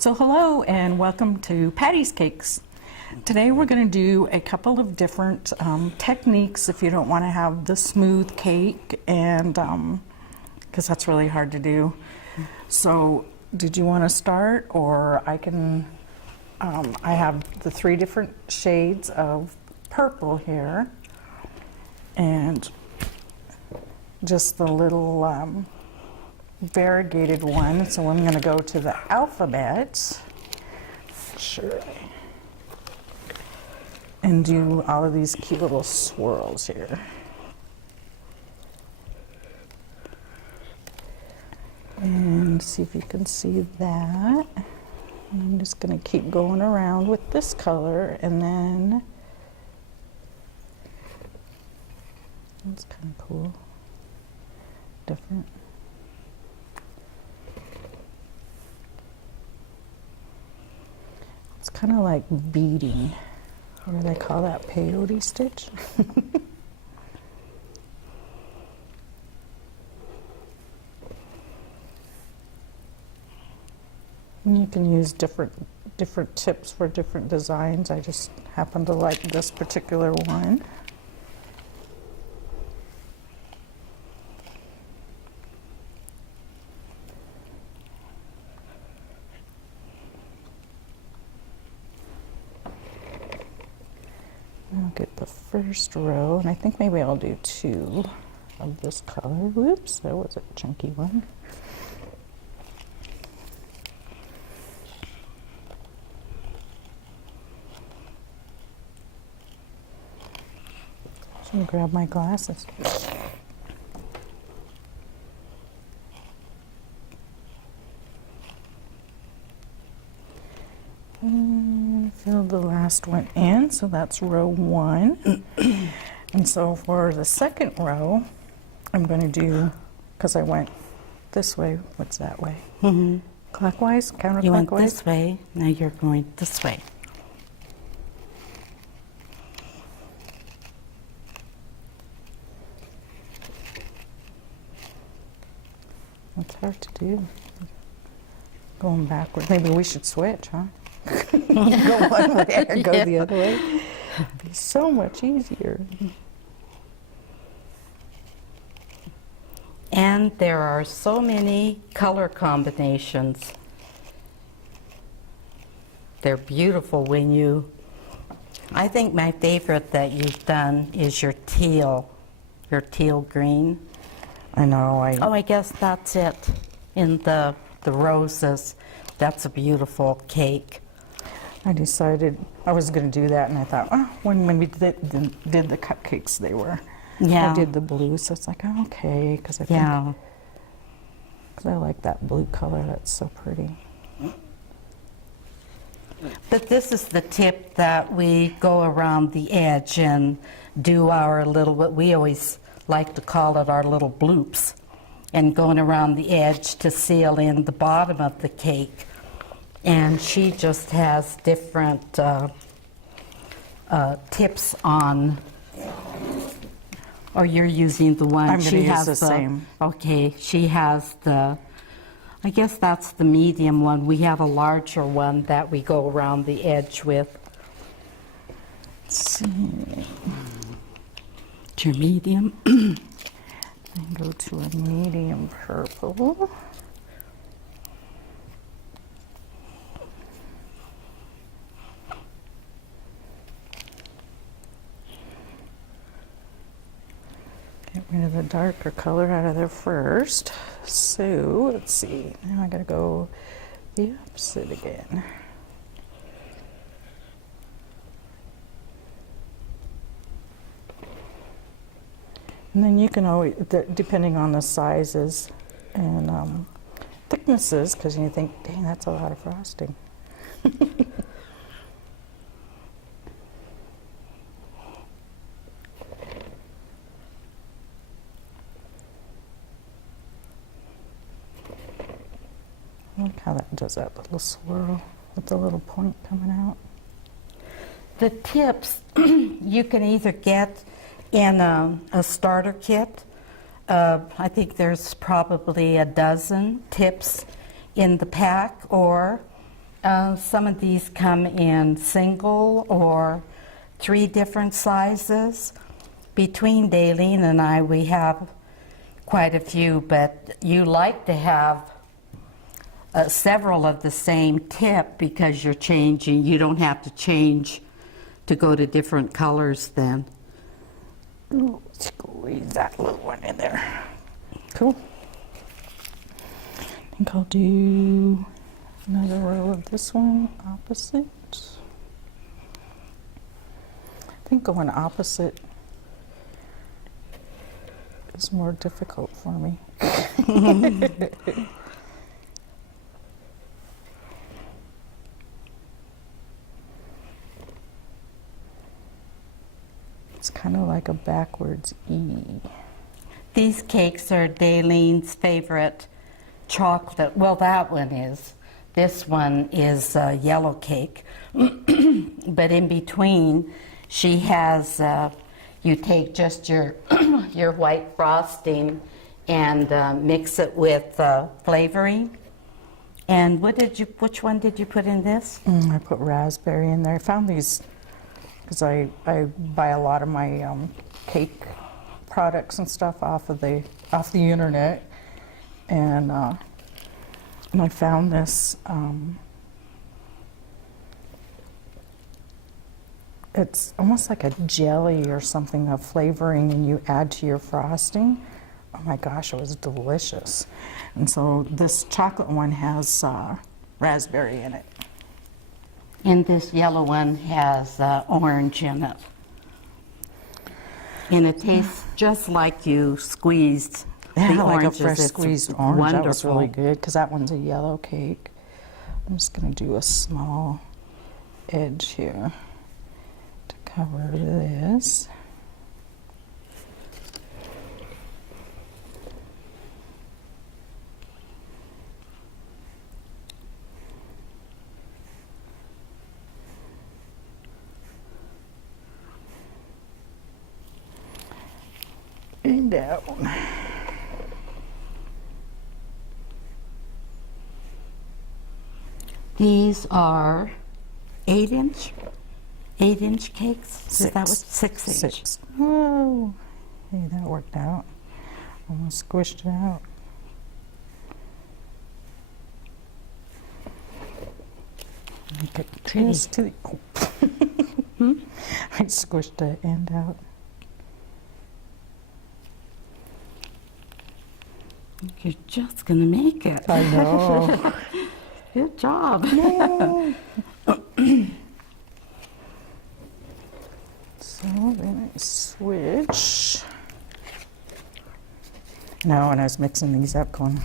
So hello and welcome to Patty's Cakes. Today we're going to do a couple of different techniques if you don't want to have the smooth cake, and because that's really hard to do. So did you want to start, or I can, I have the 3 different shades of purple here and just the little variegated one. So I'm going to go to the alphabet, sure, and do all of these cute little swirls here. And see if you can see that. And I'm just going to keep going around with this color, and then that's kind of cool, different. It's kind of like beading. What do they call that? Peyote stitch? And you can use different tips for different designs. I just happen to like this particular one. I'll get the first row, and I think maybe I'll do 2 of this color. Whoops, that was a chunky one. I'm gonna grab my glasses. And fill the last one in, so that's row 1. And so for the second row, I'm going to do, because I went this way, what's that way? Mm-hmm. Clockwise, counterclockwise? You went this way, now you're going this way. It's hard to do. Going backwards. Maybe we should switch, huh? Go one way or go the other way. It'd be so much easier. And there are so many color combinations. They're beautiful when you... I think my favorite that you've done is your teal green. I know. Oh, I guess that's it. In the roses. That's a beautiful cake. I decided I was going to do that, and I thought, oh, when we did the cupcakes, they were. Yeah. I did the blue, so it's like, oh, okay, because I think, Yeah. because I like that blue color. That's so pretty. But this is the tip that we go around the edge and do our little, what we always like to call it, our little bloops, and going around the edge to seal in the bottom of the cake. And she just has different tips on, or you're using the one. I'm going to use the same. Okay, she has the, I guess that's the medium one. We have a larger one that we go around the edge with. Let's see. It's your medium. And go to a medium purple. Get rid of the darker color out of there first. So let's see. Now I gotta go the opposite again. And then you can always, depending on the sizes and thicknesses, because you think, dang, that's a lot of frosting. Look how that does that little swirl with the little point coming out. The tips you can either get in a starter kit. I think there's probably a dozen tips in the pack, or Some of these come in single or 3 different sizes. Between Dalene and I, we have quite a few, but you like to have several of the same tip because you're changing. You don't have to change to go to different colors then. Ooh, squeeze that little one in there. Cool. I think I'll do another row of this one opposite. I think going opposite is more difficult for me. It's kind of like a backwards E. These cakes are Dalene's favorite chocolate. Well, that one is. This one is yellow cake. But in between, she has, you take just your, your white frosting and mix it with flavoring. And which one did you put in this? I put raspberry in there. I found these because I buy a lot of my cake products and stuff off the internet, and I found this. It's almost like a jelly or something of flavoring, and you add to your frosting. Oh my gosh, it was delicious. And so this chocolate one has raspberry in it. And this yellow one has orange in it. And it tastes just like you squeezed the Yeah, like a oranges. fresh It's squeezed orange. wonderful. That was really good because that one's a yellow cake. I'm just going to do a small edge here to cover this. And down. These are 8-inch cakes. Is that what? 6-inch. 6. Oh, hey, that worked out. Almost squished it out. Make it just to the, oh. I squished the end out. You're just gonna make it. I know. Good job. No. So then I switch. No, when I was mixing these up, going,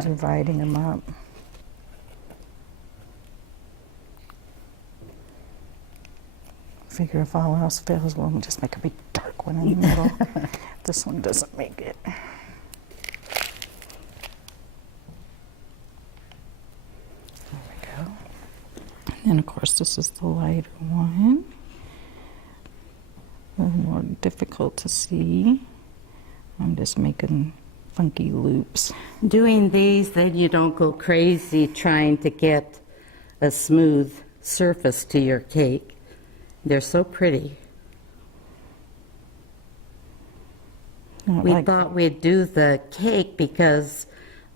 dividing them up. Figure if all else fails, we'll just make a big dark one in the middle. This one doesn't make it. There we go. And then, of course, this is the lighter one. A little more difficult to see. I'm just making funky loops. Doing these, then you don't go crazy trying to get a smooth surface to your cake. They're so pretty. We thought we'd do the cake because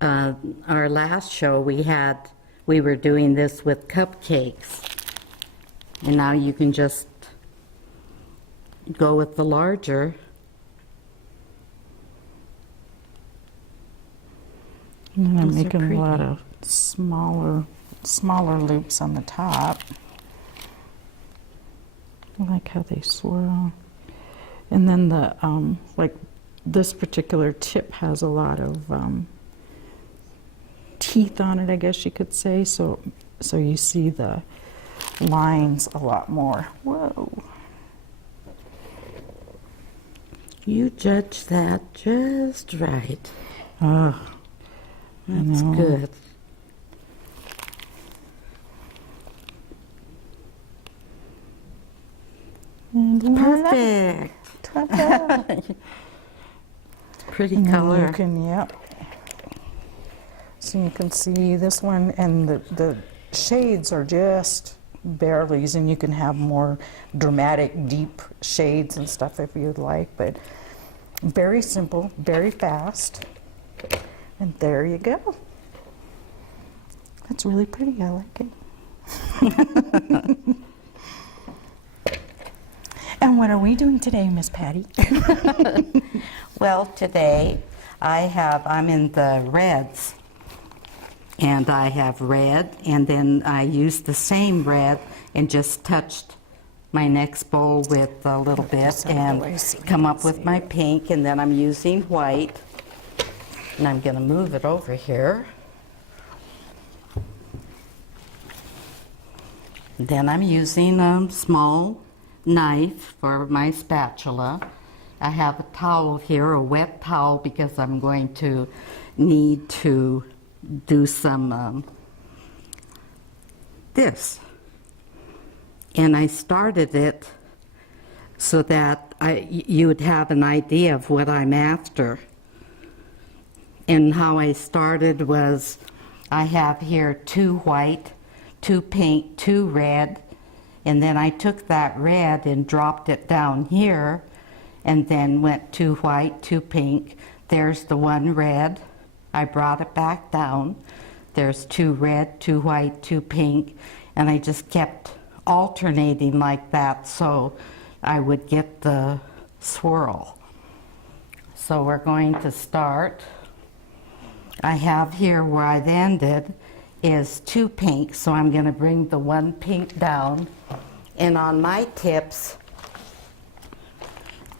our last show we were doing this with cupcakes. And now you can just go with the larger. And I'm Those are making a pretty. lot of smaller loops on the top. I like how they swirl. And then the, like this particular tip has a lot of teeth on it, I guess you could say. So you see the lines a lot more. Whoa. You judge that just right. Oh, That's know. good. And Perfect. ta-da. Pretty And then color. you can, yep. So cakes, and you can see this one, and the shades are just barely's, and you can have more dramatic, deep shades and stuff if you'd like, but very simple, very fast, and there you go. That's really pretty, I like it. And what are we doing today, Miss Patty? Well, today I'm in the reds, and I have red, and then I used the same red and just touched my next bowl with a little bit and come up with my pink, and then I'm using white, and I'm going to move it over here. Then I'm using a small knife for my spatula. I have a towel here, a wet towel, because I'm going to need to do some this. And I started it so that you would have an idea of what I'm after. And how I started was I have here 2 white, 2 pink, 2 red, and then I took that red and dropped it down here, and then went 2 white, 2 pink. There's the 1 red. I brought it back down. There's 2 red, 2 white, 2 pink, and I just kept alternating like that so I would get the swirl. So we're going to start. I have here where I've ended is 2 pink, so I'm going to bring the 1 pink down, and on my tips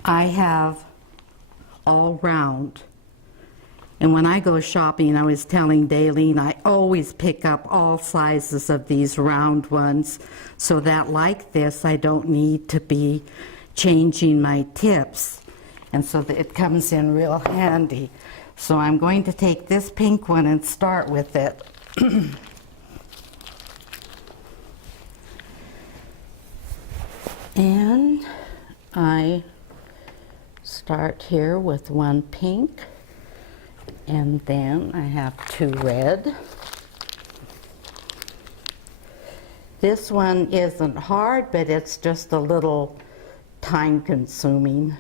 I have all round. And when I go shopping, I was telling Dalene, I always pick up all sizes of these round ones so that like this I don't need to be changing my tips, and so that it comes in real handy. So I'm going to take this pink one and start with it. And I start here with 1 pink, and then I have 2 red. This one isn't hard, but it's just a little time consuming.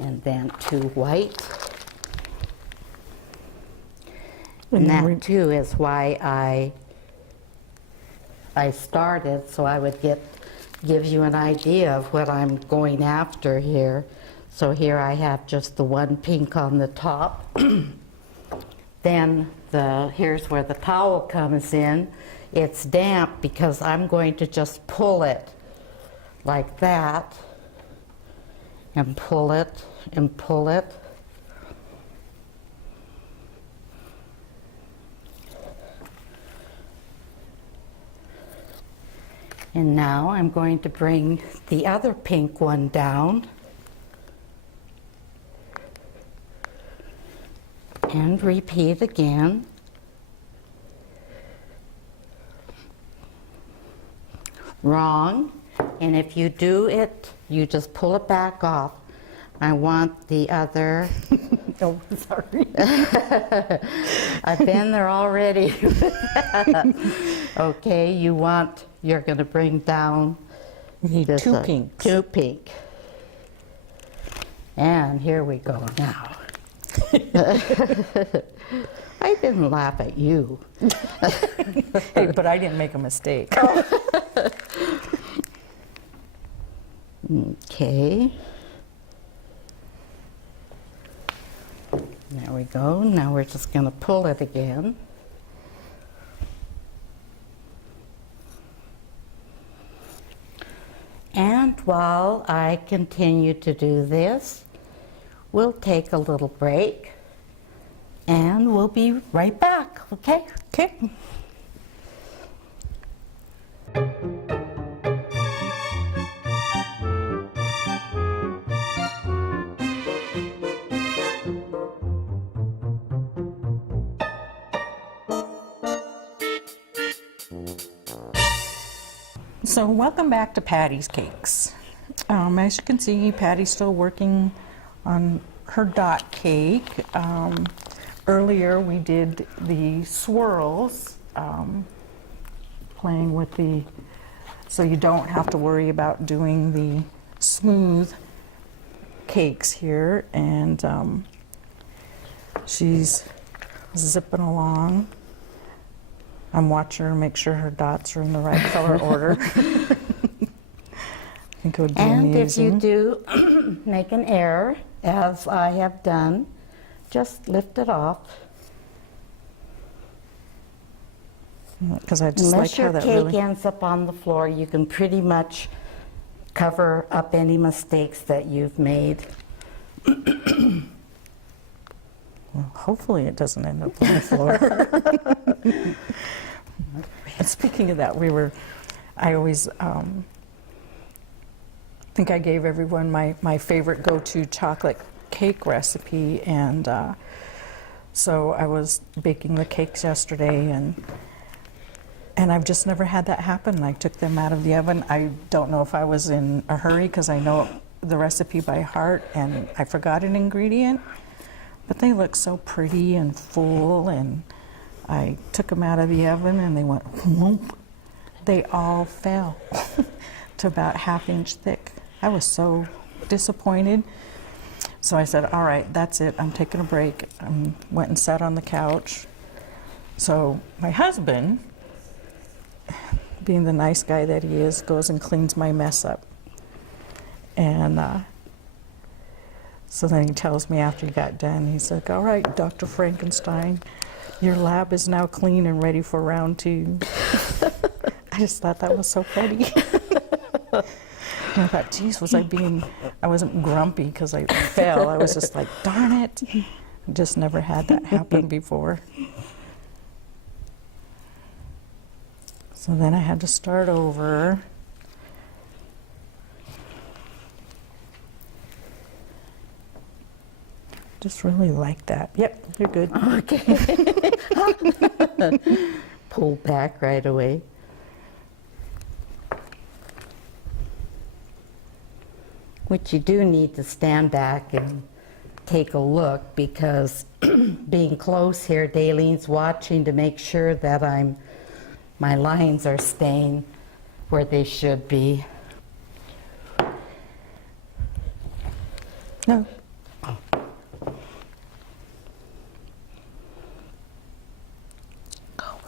And then 2 white. And that too is why I started, so I would give you an idea of what I'm going after here. So here I have just the 1 pink on the top. Then here's where the towel comes in. It's damp because I'm going to just pull it like that, and pull it and pull it. And now I'm going to bring the other pink one down and repeat again. Wrong. And if you do it, you just pull it back off. I want the other. Oh, sorry. I've been there already. Okay, you're going to bring down. You need this, 2 pinks. 2 pink. And here we go now. I didn't laugh at you. Hey, but I didn't make a mistake. Okay. There we go. Now we're just going to pull it again. And while I continue to do this, we'll take a little break and we'll be right back, okay? Okay. So welcome back to Patty's Cakes. As you can see, Patty's still working on her dot cake. Earlier we did the swirls, playing with the, so you don't have to worry about doing the smooth cakes here. And she's zipping along. I'm watching her make sure her dots are in the right color order. I think it would be And amazing. if you do make an error, as I have done, just lift it off. Because I just like Unless how your that cake really... ends up on the floor, you can pretty much cover up any mistakes that you've made. Well, hopefully it doesn't end up on the floor. And speaking of that, I always think I gave everyone my favorite go-to chocolate cake recipe, and so I was baking the cakes yesterday, and I've just never had that happen. I took them out of the oven. I don't know if I was in a hurry because I know the recipe by heart and I forgot an ingredient, but they look so pretty and full, and I took them out of the oven and they went whoomp. They all fell to about 1/2 inch thick. I was so disappointed. So I said, all right, that's it. I'm taking a break. I went and sat on the couch. So my husband, being the nice guy that he is, goes and cleans my mess up. And so then he tells me after he got done, he's like, all right, Dr. Frankenstein, your lab is now clean and ready for round 2. I just thought that was so funny. And I thought, geez, I wasn't grumpy because I fell. I was just like, darn it. I just never had that happen before. So then I had to start over. Just really like that. Yep, you're good. Okay. Pull back right away. Which you do need to stand back and take a look, because being close here, Dalene's watching to make sure that my lines are staying where they should be. No.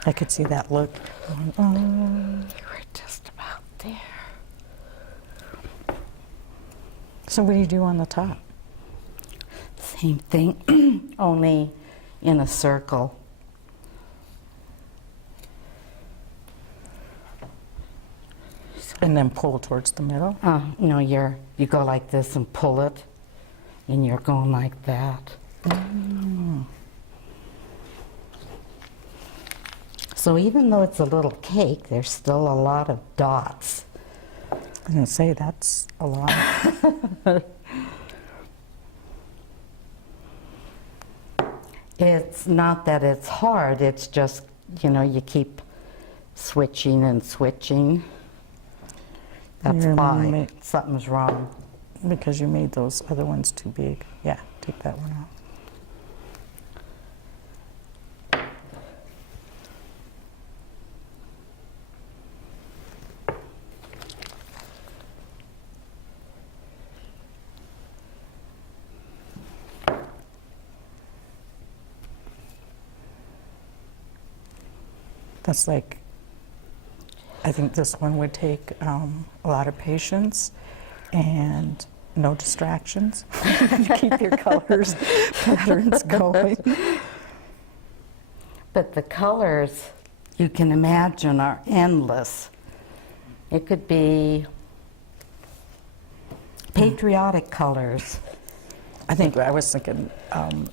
I could see that look. You were just about there. So what do you do on the top? Same thing, only in a circle. And then pull towards the middle? No, you go like this and pull it, and you're going like that. Mm. So even though it's a little cake, there's still a lot of dots. I was going to say, that's a lot. It's not that it's hard, it's just, you keep switching and switching. That's why something's wrong. Because you made those other ones too big. Yeah, take that one out. That's like, I think this one would take a lot of patience and no distractions to keep your colors, patterns going. But the colors, you can imagine, are endless. It could be patriotic colors. I think I was thinking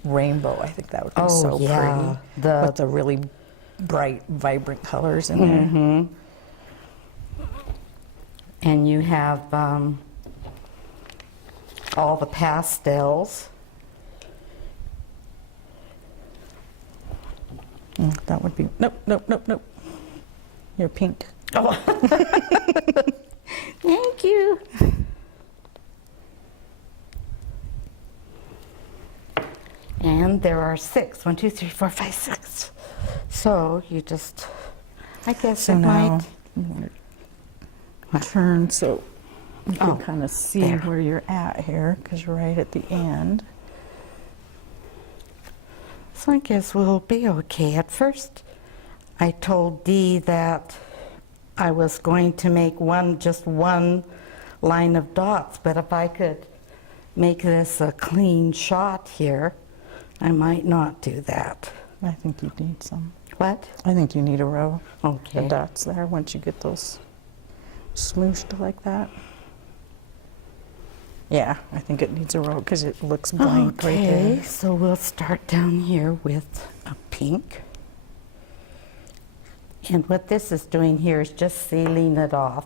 rainbow. I think that would be Oh, so yeah. pretty. With the really bright, vibrant colors in there. Mm-hmm. And you have all the pastels. That would be, nope, nope, nope, nope. You're pink. Oh. Thank you. And there are 6. 1, 2, 3, 4, 5, 6. So you just, I guess So it now, might. turn so you can Oh, kind of see there. where you're at here, because you're right at the end. So I guess we'll be okay. At first, I told Dee that I was going to make just one line of dots, but if I could make this a clean shot here, I might not do that. I think you need some. What? I think you need a row Okay. of dots there once you get those smooshed like that. Yeah, I think it needs a row because it looks blank right Okay, there. so we'll start down here with a pink. And what this is doing here is just sealing it off.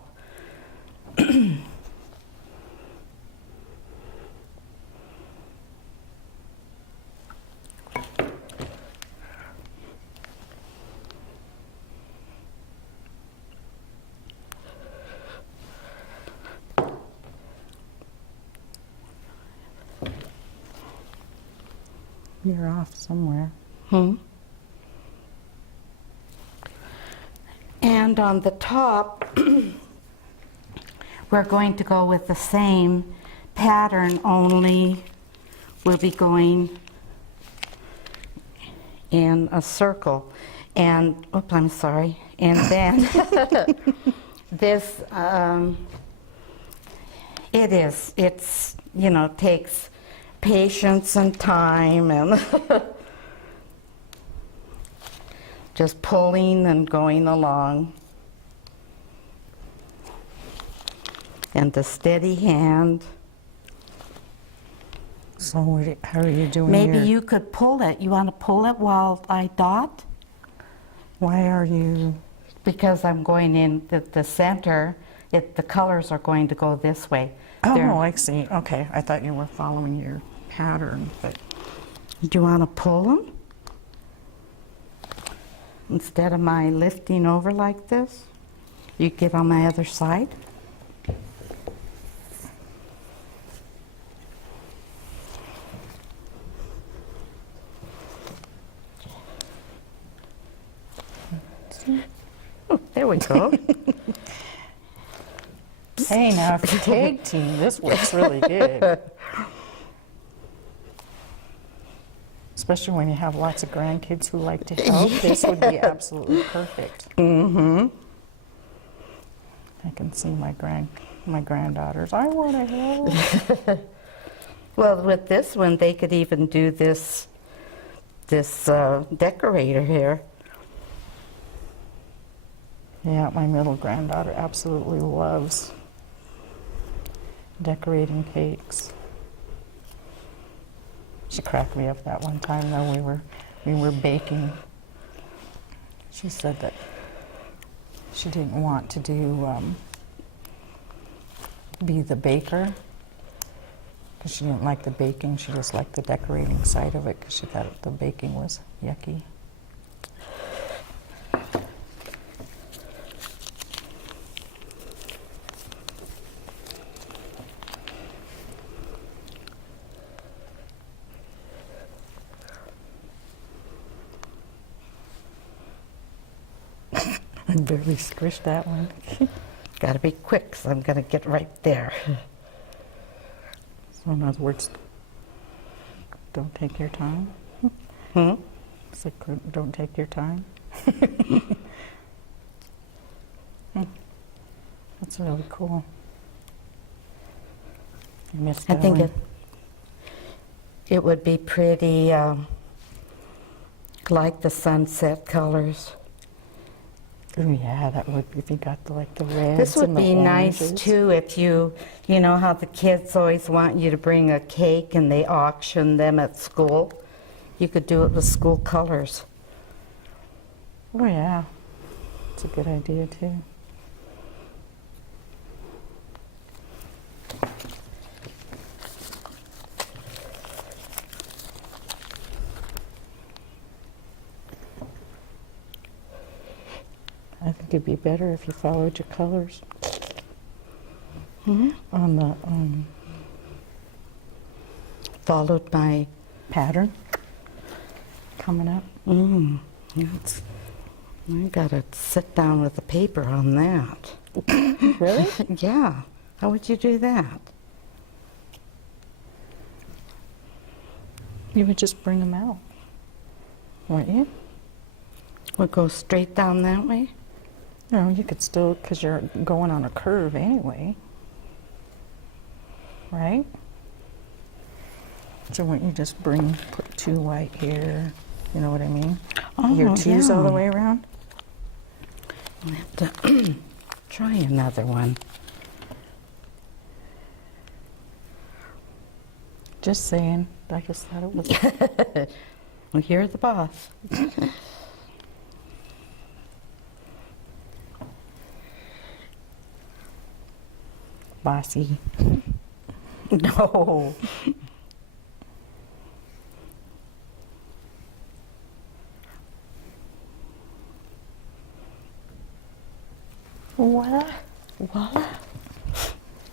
You're off somewhere. And on the top, we're going to go with the same pattern, only we'll be going in a circle. And, oops, I'm sorry. And then this, it's, you know, takes patience and time and just pulling and going along. And the steady hand. So how are you doing Maybe your, you could pull it. You want to pull it while I dot? why are you, Because I'm going in the center, the colors are going to go this way. oh, They're- I see. Okay, I thought you were following your pattern, but Do you want to pull them? Instead of my lifting over like this, you get on my other side. Oh, there we go. hey, now if you tag team, this works really good. Especially when you have lots of grandkids who like to help, this would be absolutely perfect. Mm-hmm. I can see my granddaughters. I want to help. Well, with this one, they could even do this decorator here. Yeah, my middle granddaughter absolutely loves decorating cakes. She cracked me up that one time though we were baking. She said that she didn't want to do be the baker because she didn't like the baking. She just liked the decorating side of it because she thought the baking was yucky. I barely squished that one. Got to be quick, so I'm going to get right there. So in other words, don't take your time. Hmm? It's like, don't take your time. That's really cool. You missed I that think one. it would be pretty like the sunset colors. Oh yeah, that would if you got the reds. This would and the be nice oranges. too if you know how the kids always want you to bring a cake and they auction them at school. You could do it with school colors. Oh yeah, it's a good idea too. I think it'd be better if you followed your colors Hmm? on the Followed by, pattern. coming up. It's, I gotta sit down with the paper on that. Really? Yeah. How would you do that? You would just bring them out, wouldn't you? We'll go straight down that way? No, you could still, because you're going on a curve anyway. Right? So wouldn't you just put 2 white here? You know what I mean? Oh, Your 2's all the yeah. way around? I'll have to try another one. Just saying. I just thought it was. Well, you're the boss. Bossy. No. Voila. Voila.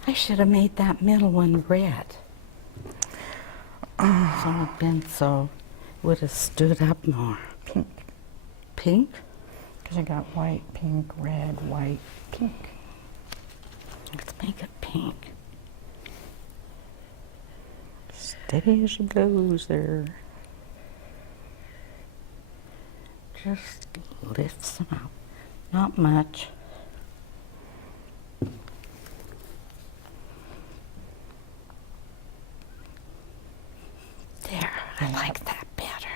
I should have made that middle one red. So it would have stood up more. Pink. Pink? Because I got white, pink, red, white, pink. Let's make it pink. Steady as she goes there. Just lifts them up. Not much. There, I like that better.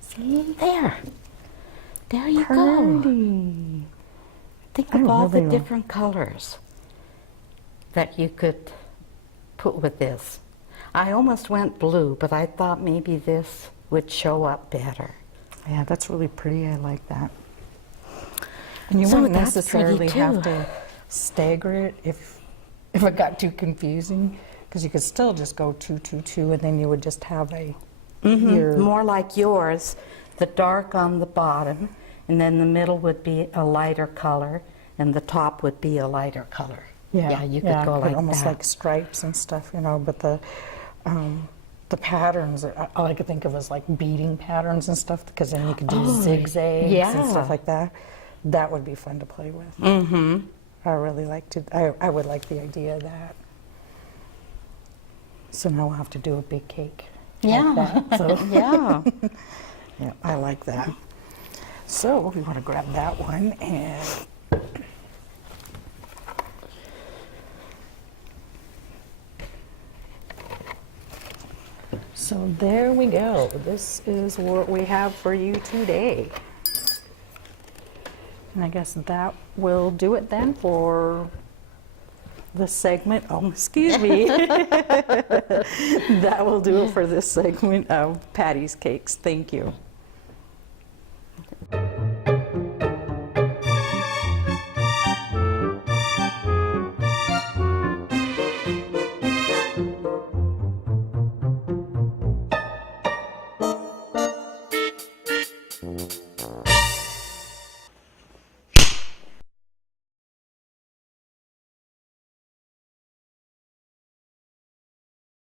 See? There. There you go. Pretty. Think I of all the really like- different colors that you could put with this. I almost went blue, but I thought maybe this would show up better. Yeah, that's really pretty. I like that. And you So wouldn't that's necessarily pretty, have too. to stagger it if it got too confusing, because you could still just go 2, 2, 2, and then you would just have a your More like yours, the dark on the bottom, and then the middle would be a lighter color, and the top would be a lighter color. Yeah, you could go like almost that. like stripes and stuff, you know. But the patterns, all I could think of was like beading patterns and stuff, because then you could do zigzags and yeah. stuff like that. That would be fun to play with. Mm-hmm. I really like to. I would like the idea of that. So now we'll have to do a big cake. Yeah. Like that. So, Yeah. yeah, I like that. So we want to grab that one and. So there we go. This is what we have for you today. And I guess that will do it then for the segment. Oh, excuse me. That will do it for this segment of Patty's Cakes. Thank you.